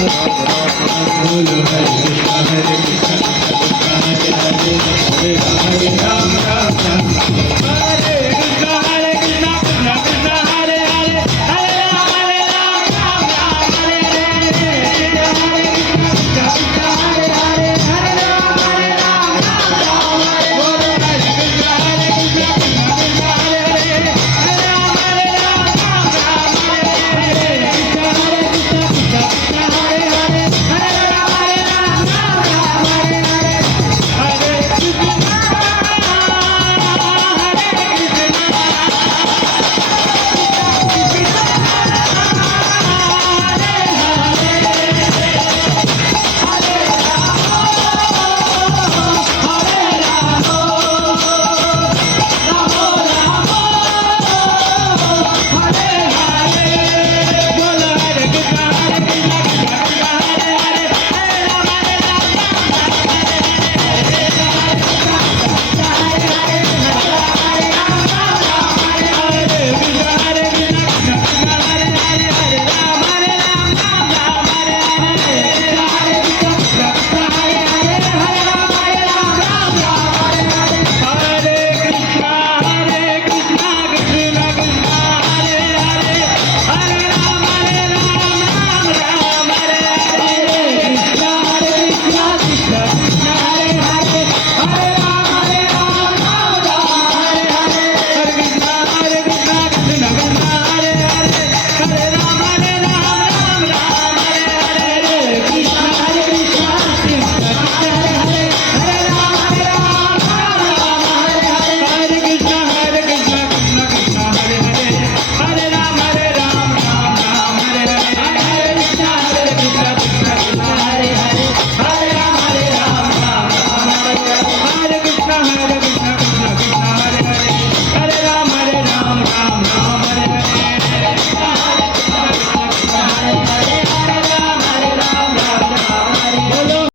I'm gonna go to.